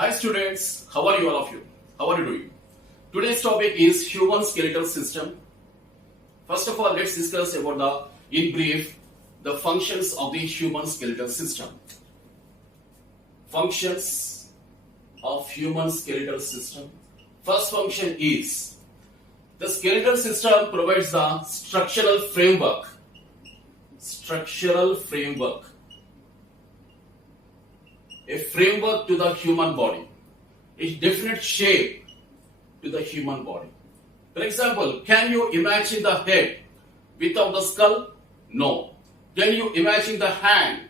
Hi students, how are you all of you? How are you doing? Today's topic is human skeletal system. First of all, let's discuss about in brief, the functions of the human skeletal system. Functions of human skeletal system. First function is, the skeletal system provides the structural framework. Structural framework. A framework to the human body, a definite shape to the human body. For example, can you imagine the head without the skull? No. Can you imagine the hand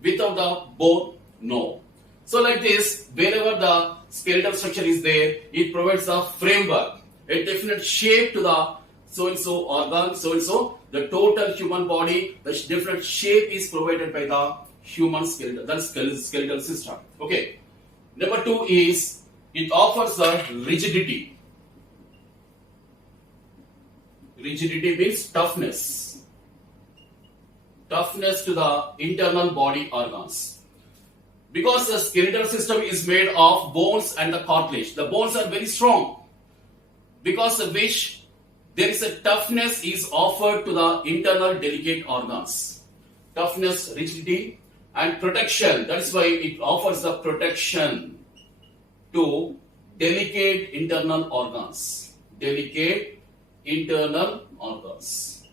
without the bone? No. So like this, wherever the skeletal structure is there, it provides a framework, a definite shape to the so-and-so organ, so-and-so, the total human body, the different shape is provided by the human skeletal, that's skeletal system. Okay. Number 2 is, it offers the rigidity. Rigidity means toughness. Toughness to the internal body organs. Because the skeletal system is made of bones and the cartilage. The bones are very strong. Because of which there is a toughness is offered to the internal delicate organs. Toughness, rigidity, and protection. That's why it offers the protection to delicate internal organs. Delicate internal organs.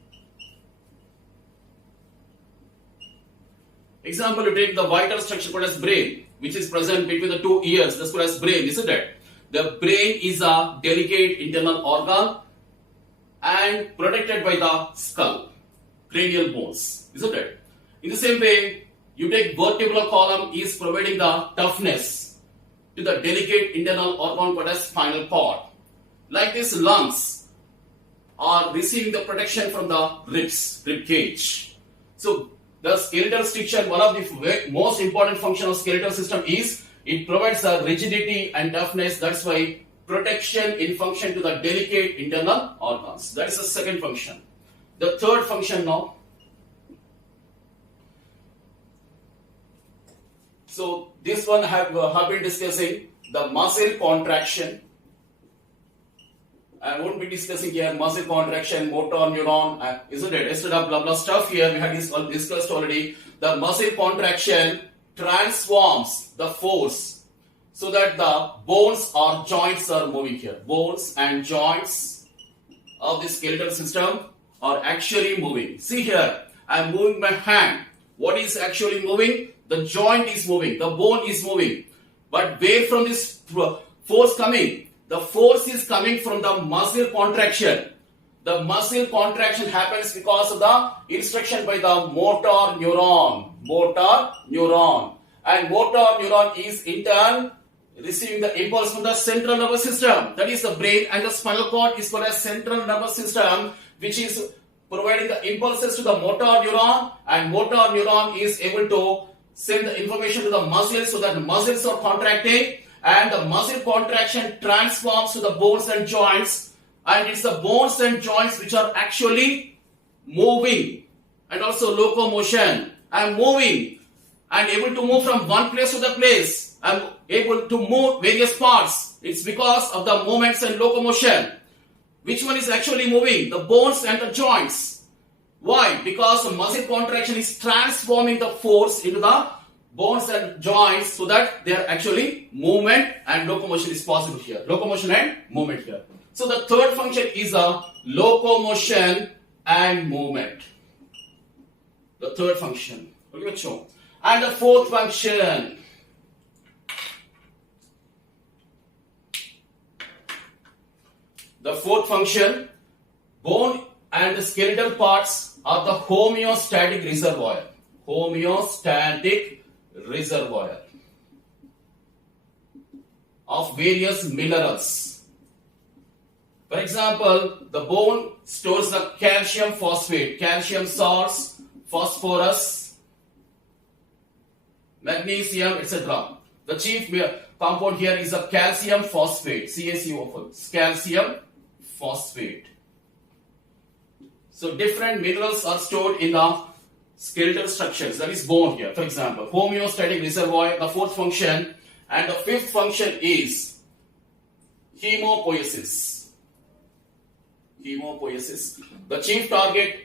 Example, you take the vital structure called as brain, which is present between the two ears. That's called as brain, isn't it? The brain is a delicate internal organ and protected by the skull, cranial bones, isn't it? In the same way, you take vertebral column is providing the toughness to the delicate internal organ called as spinal cord. Like this, lungs are receiving the protection from the ribs, rib cage. So the skeletal structure, one of the most important function of skeletal system is it provides the rigidity and toughness. That's why protection in function to the delicate internal organs. That is the second function. The third function now. So this one have been discussing the muscle contraction. I won't be discussing here muscle contraction, motor neuron, isn't it? Instead of blah blah stuff here, we have discussed already. The muscle contraction transforms the force so that the bones or joints are moving here. Bones and joints of the skeletal system are actually moving. See here, I am moving my hand. What is actually moving? The joint is moving, the bone is moving. But where from this force coming? The force is coming from the muscle contraction. The muscle contraction happens because of the instruction by the motor neuron. Motor neuron. And motor neuron is in turn receiving the impulse from the central nervous system. That is the brain, and the spinal cord is called as central nervous system, which is providing the impulses to the motor neuron, and motor neuron is able to send the information to the muscles so that the muscles are contracting, and the muscle contraction transforms to the bones and joints, and it's the bones and joints which are actually moving, and also locomotion. I'm moving and able to move from one place to the place. I'm able to move various parts. It's because of the movements and locomotion. Which one is actually moving? The bones and the joints. Why? Because the muscle contraction is transforming the force into the bones and joints so that they are actually movement and locomotion is possible here. Locomotion and movement here. So the third function is a locomotion and movement. The third function. And the fourth function. The fourth function, bone and the skeletal parts are the homeostatic reservoir. Homeostatic reservoir of various minerals. For example, the bone stores the calcium phosphate, calcium salts, phosphorus, magnesium, etc. The chief compound here is a calcium phosphate, CaCO4, calcium phosphate. So different minerals are stored in the skeletal structures, that is bone here. For example, homeostatic reservoir, the fourth function, And the fifth function is hemopoiesis. Hemopoiesis. The chief target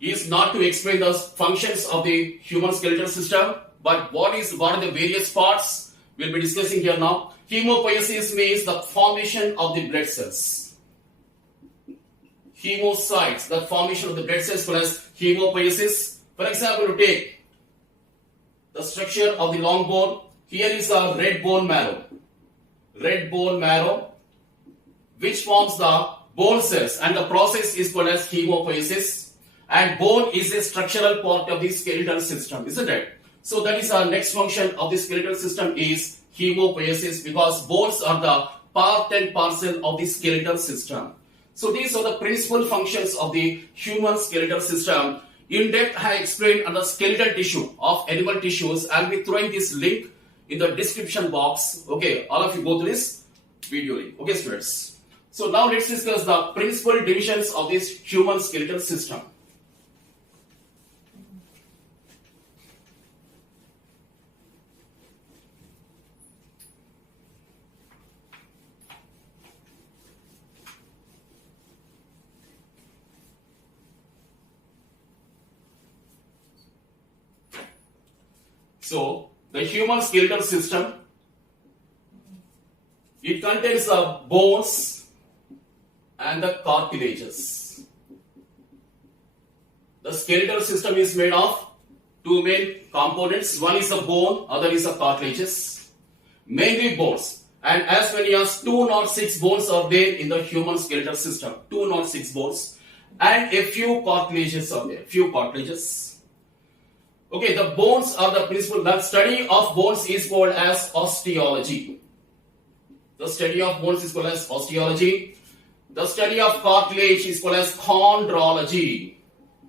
is not to explain the functions of the human skeletal system, but what are the various parts we'll be discussing here now. Hemopoiesis means the formation of the blood cells. Hemocytes, the formation of the blood cells, called as hemopoiesis. For example, to take the structure of the long bone, here is a red bone marrow. Red bone marrow, which forms the bone cells, and the process is called as hemopoiesis. And bone is a structural part of the skeletal system, isn't it? So that is our next function of the skeletal system is hemopoiesis, because bones are the part and parcel of the skeletal system. So these are the principal functions of the human skeletal system. In depth, I explained on the skeletal tissue of animal tissues. I'll be throwing this link in the description box. Okay, all of you go through this video link. Okay, students. So now let's discuss the principal divisions of this human skeletal system. So, the human skeletal system, it contains the bones and the cartilages. The skeletal system is made of two main components. One is a bone, other is a cartilages. Mainly bones. And as many as 206 bones are there in the human skeletal system. 206 bones. And a few cartilages are there. Few cartilages. Okay, the bones are the principal. The study of bones is called as osteology. The study of bones is called as osteology. The study of cartilage is called as chondrology.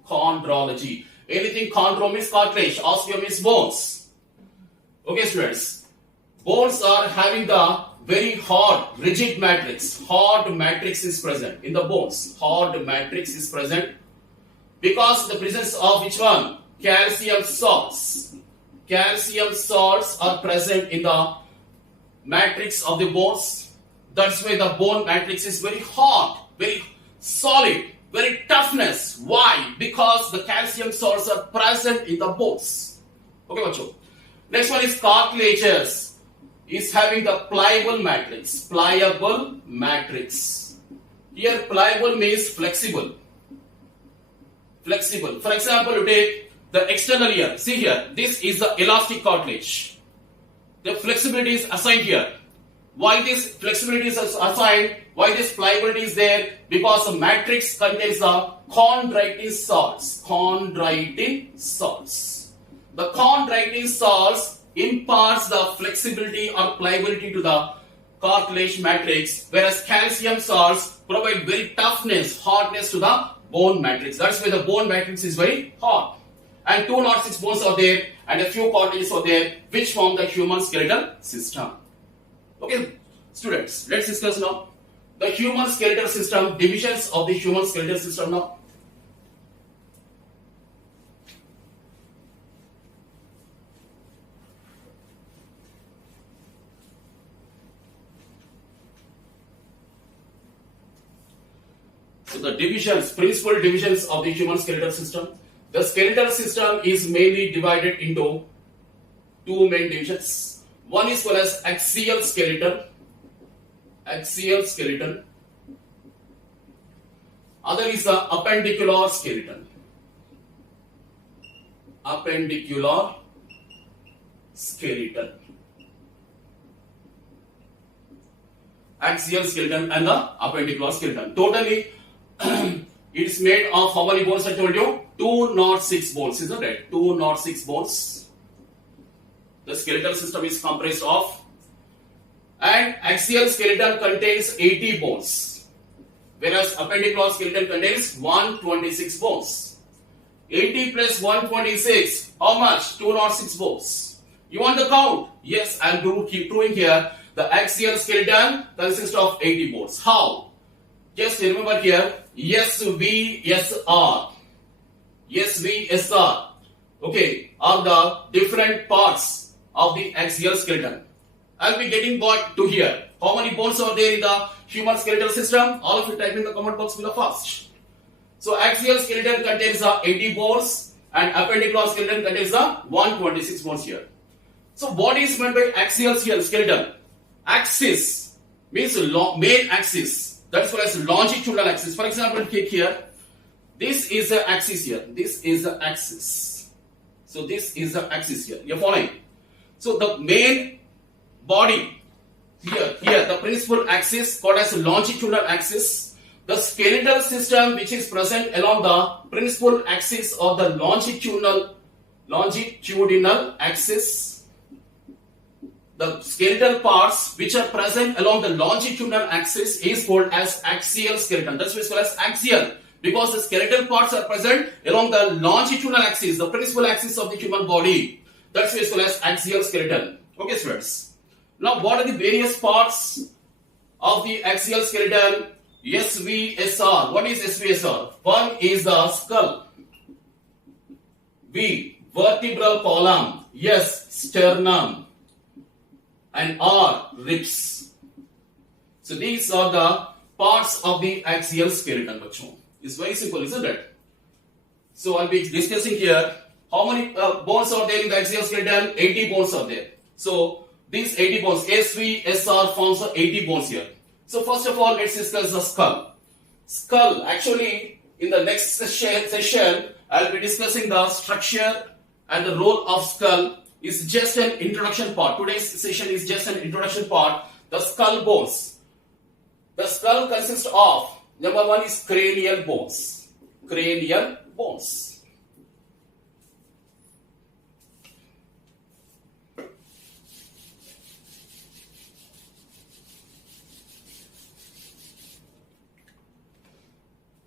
Chondrology. Anything chondro means cartilage, osteo means bones. Okay, students. Bones are having the very hard, rigid matrix. Hard matrix is present in the bones. Hard matrix is present because the presence of which one? Calcium salts. Calcium salts are present in the matrix of the bones. That's why the bone matrix is very hard, very solid, very toughness. Why? Because the calcium salts are present in the bones. Okay, bacho. Next one is cartilages. Is having the pliable matrix. Pliable matrix. Here pliable means flexible. Flexible. For example, you take the external ear. See here, this is the elastic cartilage. The flexibility is assigned here. Why this flexibility is assigned? Why this pliability is there? Because the matrix contains the chondritin salts. Chondritin salts. The chondritin salts imparts the flexibility or pliability to the cartilage matrix, whereas calcium salts provide very toughness, hardness to the bone matrix. That's why the bone matrix is very hard. And 206 bones are there and a few cartilages are there which form the human skeletal system. Okay, students, let's discuss now the human skeletal system, divisions of the human skeletal system now. So the divisions, principal divisions of the human skeletal system. The skeletal system is mainly divided into two main divisions. One is called as axial skeleton. Axial skeleton. Other is the appendicular skeleton. Appendicular skeleton. Axial skeleton and the appendicular skeleton. Totally, it is made of how many bones I told you? 206 bones, isn't it? 206 bones. The skeletal system is comprised of, and axial skeleton contains 80 bones, whereas appendicular skeleton contains 126 bones. 80 plus 126, how much? 206 bones. You want the count? Yes, I will keep doing here. The axial skeleton consists of 80 bones. How? Just remember here, SVSR. SVSR, okay, are the different parts of the axial skeleton. I'll be getting got to here. How many bones are there in the human skeletal system? All of you type in the comment box below first. So axial skeleton contains 80 bones and appendicular skeleton contains 126 bones here. So what is meant by axial skeleton? Axis means main axis. That's why it's longitudinal axis. For example, take here. This is the axis here. This is the axis. So this is the axis here. You're following? So the main body here the principal axis called as longitudinal axis. The skeletal system which is present along the principal axis of the longitudinal axis. The skeletal parts which are present along the longitudinal axis is called as axial skeleton. That's why it's called as axial, because the skeletal parts are present along the longitudinal axis, the principal axis of the human body. That's why it's called as axial skeleton. Okay, students. Now, what are the various parts of the axial skeleton? SVSR. What is SVSR? One is the skull. V, vertebral column. S, sternum. And R, ribs. So these are the parts of the axial skeleton. It's very simple, isn't it? So I'll be discussing here how many bones are there in the axial skeleton. 80 bones are there. So these 80 bones, SVSR forms 80 bones here. So first of all, let's discuss the skull. Skull, actually, in the next session, I'll be discussing the structure and the role of skull. Is just an introduction part. Today's session is just an introduction part. The skull bones. The skull consists of, number one is cranial bones. Cranial bones.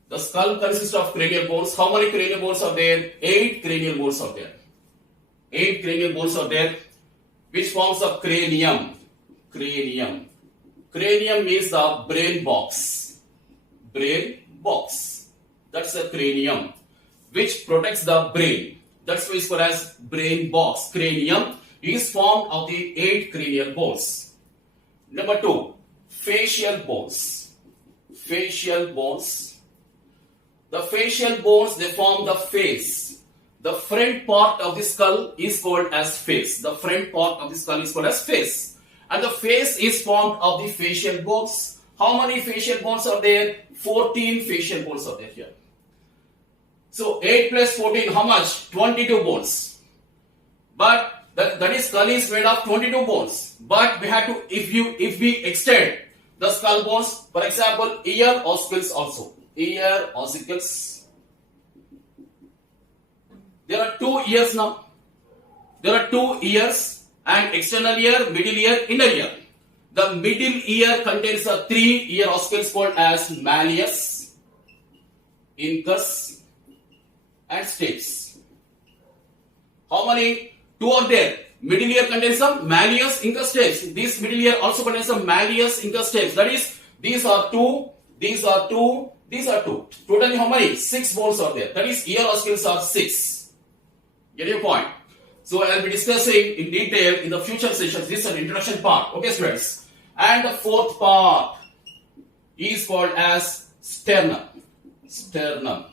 The skull consists of cranial bones. How many cranial bones are there? 8 cranial bones are there. 8 cranial bones are there, which forms a cranium. Cranium. Cranium means the brain box. Brain box. That's the cranium, which protects the brain. That's why it's called as brain box. Cranium is formed of the 8 cranial bones. Number 2, facial bones. Facial bones. The facial bones, they form the face. The front part of the skull is called as face. The front part of the skull is called as face. And the face is formed of the facial bones. How many facial bones are there? 14 facial bones are there here. So 8 plus 14, how much? 22 bones. But that is skull is made of 22 bones. But we have to, if we extend the skull bones, for example, ear ossicles also. Ear ossicles. There are 2 ears now. There are 2 ears and external ear, middle ear, inner ear. The middle ear contains 3 ear ossicles called as malleus, incus and stapes. How many? 2 are there. Middle ear contains some malleus, incus, stapes. This middle ear also contains some malleus, incus, stapes. That is, these are 2, these are 2, these are 2. Totally how many? 6 bones are there. That is, ear ossicles are 6. Get your point? So I'll be discussing in detail in the future sessions. This is an introduction part. Okay, students. And the 4th part is called as sternum. Sternum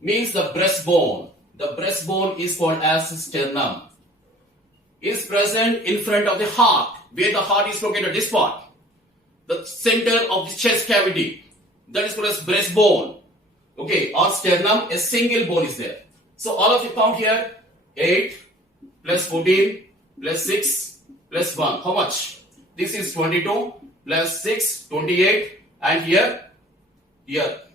means the breastbone. The breastbone is called as sternum. Is present in front of the heart. Where the heart is located, this part. The center of the chest cavity. That is called as breastbone. Okay, or sternum, a single bone is there. So all of you count here. 8 plus 14 plus 6 plus 1. How much? This is 22 plus 6, 28. And here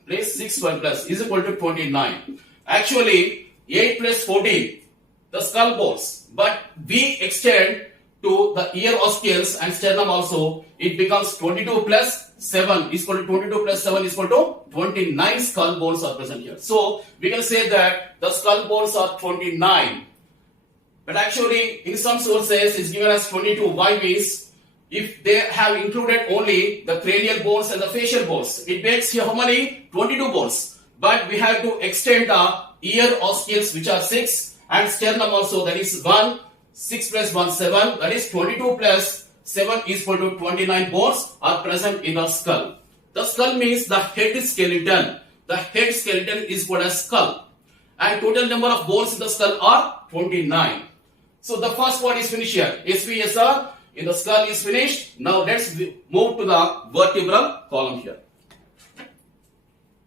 place 6 1 plus is equal to 29. Actually, 8 plus 14, the skull bones. But we extend to the ear ossicles and sternum also. It becomes 22 plus 7 is equal to 22 plus 7 is equal to 29 skull bones are present here. So we can say that the skull bones are 29. But actually, in some sources, it's given as 22. Why means if they have included only the cranial bones and the facial bones, it makes here how many? 22 bones. But we have to extend the ear ossicles, which are 6, and sternum also, that is 1. 6 plus 1, 7. That is 22 plus 7 is equal to 29 bones are present in the skull. The skull means the head skeleton. The head skeleton is called as skull. And total number of bones in the skull are 29. So the first part is finished here. SVSR in the skull is finished. Now let's move to the vertebral column here.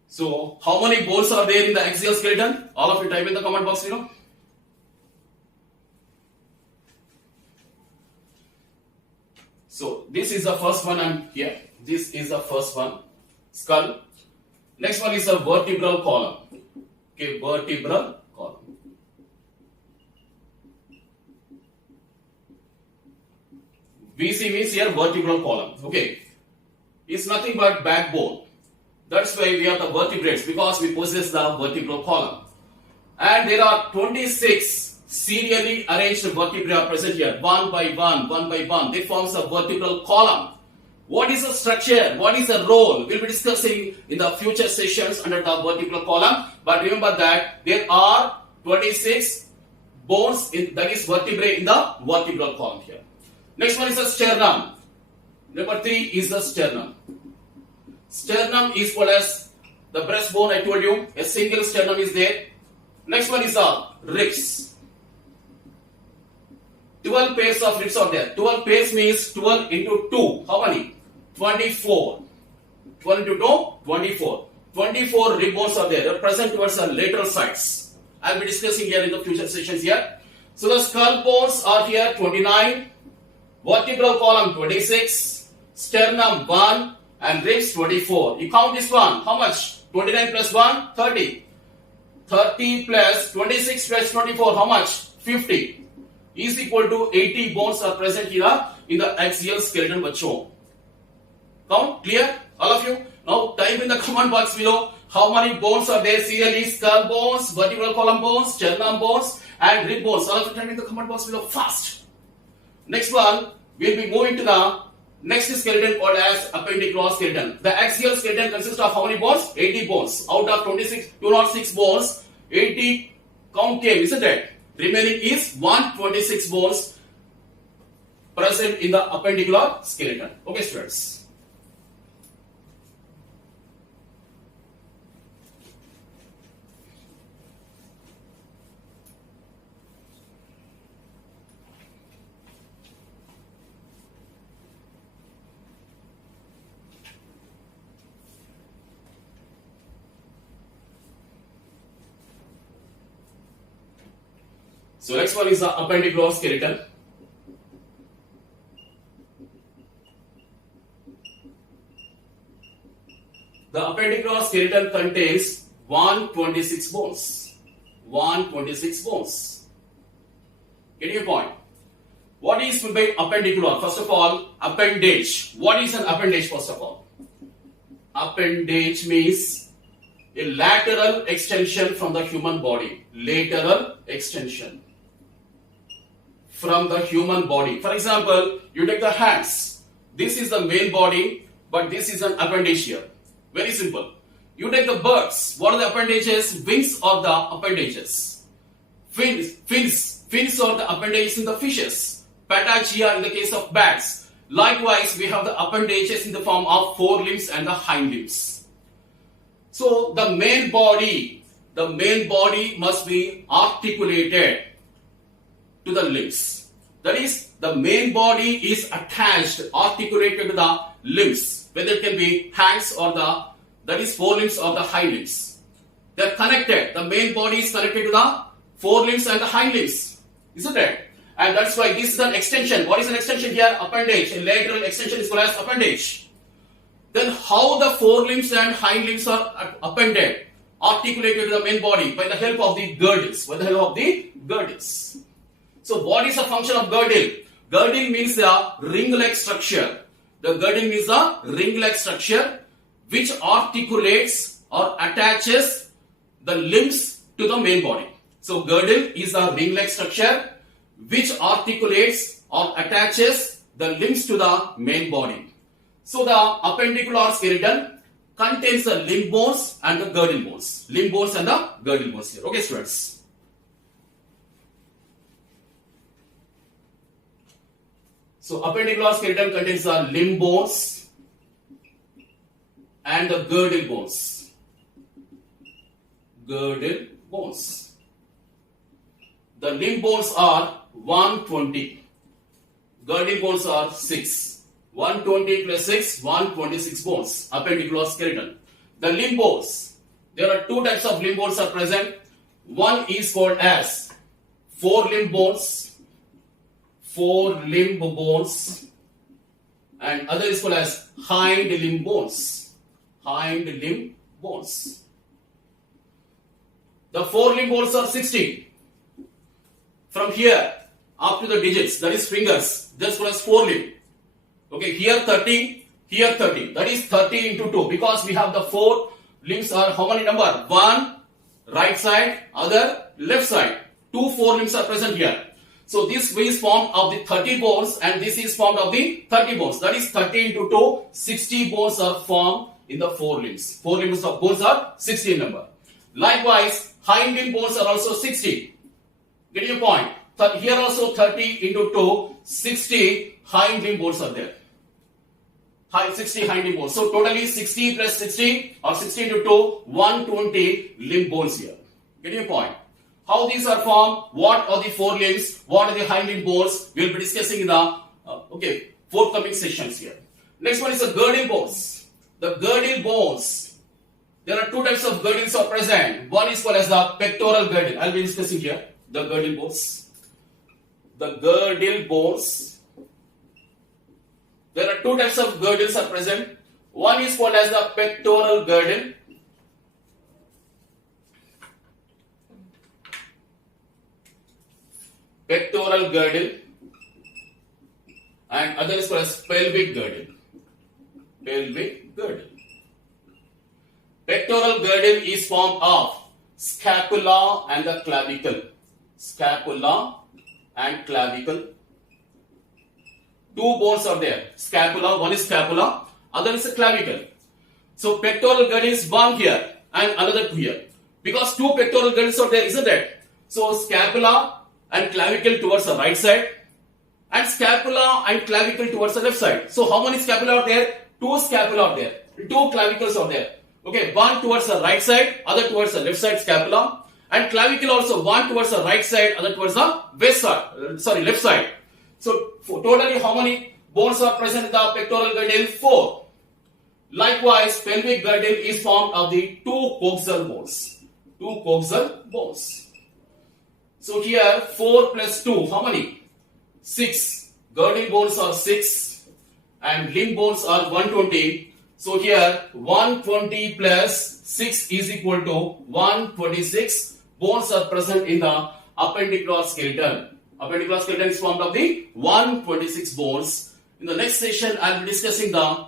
So how many bones are there in the axial skeleton? All of you type in the comment box below. So this is the first one, and here this is the first one, skull. Next one is the vertebral column. Okay, vertebral column. VC means here vertebral column. Okay, it's nothing but backbone. That's why we have the vertebrates, because we possess the vertebral column. And there are 26 serially arranged vertebrae are present here, one by one, one by one. They form a vertebral column. What is the structure? What is the role? We'll be discussing in the future sessions under the vertebral column. But remember that there are 26 bones, that is vertebrae in the vertebral column here. Next one is the sternum. Number 3 is the sternum. Sternum is called as the breastbone. I told you a single sternum is there. Next one is the ribs. 12 pairs of ribs are there. 12 pairs means 12 into 2. How many? 24. 12 into 2, 24. 24 rib bones are there. They are present towards the lateral sides. I will be discussing here in the future sessions here. So the skull bones are here 29. Vertebral column 26. Sternum 1. And ribs 24. You count this one. How much? 29 plus 1, 30. 30 plus 26 plus 24. How much? 50. Is equal to 80 bones are present here in the axial skeleton bacho. Count? Clear? All of you? Now type in the comment box below how many bones are there. Serially skull bones, vertebral column bones, sternum bones and rib bones. All of you type in the comment box below fast. Next one, we'll be moving to the next skeleton called as appendicular skeleton. The axial skeleton consists of how many bones? 80 bones. Out of 206 bones, 80 count came, isn't it? Remaining is 126 bones present in the appendicular skeleton. Okay, students. So next one is the appendicular skeleton. The appendicular skeleton contains 126 bones. 126 bones. Getting your point? What is meant by appendicular? First of all, appendage. What is an appendage first of all? Appendage means a lateral extension from the human body. Lateral extension from the human body. For example, you take the hands. This is the main body, but this is an appendage here. Very simple. You take the birds. What are the appendages? Wings are the appendages. Fins are the appendages in the fishes. Patagia in the case of bats. Likewise, we have the appendages in the form of forelimbs and the hind limbs. So the main body must be articulated to the limbs. That is, the main body is attached, articulated to the limbs, whether it can be hands or that is forelimbs or the hind limbs. They are connected. The main body is connected to the forelimbs and the hind limbs, isn't it? And that's why this is an extension. What is an extension here? Appendage. A lateral extension is called as appendage. Then how the forelimbs and hind limbs are appended, articulated to the main body by the help of the girdles. So what is the function of girdle? Girdle means the ring-like structure. The girdle means the ring-like structure which articulates or attaches the limbs to the main body. So girdle is a ring-like structure which articulates or attaches the limbs to the main body. So the appendicular skeleton contains the limb bones and the girdle bones. Limb bones and the girdle bones here. Okay, students. So appendicular skeleton contains the limb bones and the girdle bones. Girdle bones. The limb bones are 120. Girdle bones are 6. 120 plus 6, 126 bones. Appendicular skeleton. The limb bones. There are two types of limb bones are present. One is called as forelimb bones. Forelimb bones. And other is called as hind limb bones. Hind limb bones. The forelimb bones are 16. From here up to the digits, that is fingers, that's called as forelimb. Okay, here 30, here 30. That is 30 into 2 because we have the 4 limbs are how many number? 1 right side, other left side. 2 forelimbs are present here. So this is formed of the 30 bones and this is formed of the 30 bones. That is 30 into 2, 60 bones are formed in the forelimbs. Forelimbs of bones are 60 in number. Likewise, hind limb bones are also 60. Get your point? Here also 30 into 2, 60 hind limb bones are there. 60 hind limb bones. So totally 60 plus 60 or 60 into 2, 120 limb bones here. Get your point? How these are formed? What are the forelimbs? What are the hind limb bones? We will be discussing in the forthcoming sessions here. Next one is the girdle bones. The girdle bones. There are two types of girdles are present. One is called as the pectoral girdle. I will be discussing here the girdle bones. The girdle bones. There are two types of girdles are present. One is called as the pectoral girdle. Pectoral girdle. And other is called as pelvic girdle. Pelvic girdle. Pectoral girdle is formed of scapula and the clavicle. Scapula and clavicle. Two bones are there. Scapula, one is scapula, other is a clavicle. So pectoral girdle is one here and another two here. Because two pectoral girdles are there, isn't it? So scapula and clavicle towards the right side and scapula and clavicle towards the left side. So how many scapula are there? Two scapula are there. Two clavicles are there. Okay, one towards the right side, other towards the left side scapula. And clavicle also, one towards the right side, other towards the left side. So totally how many bones are present in the pectoral girdle? 4. Likewise, pelvic girdle is formed of the 2 coxal bones. 2 coxal bones. So here 4 plus 2, how many? 6. Girdle bones are 6 and limb bones are 120. So here 120 plus 6 is equal to 126 bones are present in the appendicular skeleton. Appendicular skeleton is formed of the 126 bones. In the next session, I will be discussing the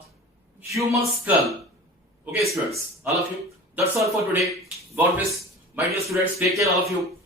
human skull. Okay, students, all of you. That's all for today. God bless. My dear students, take care, all of you.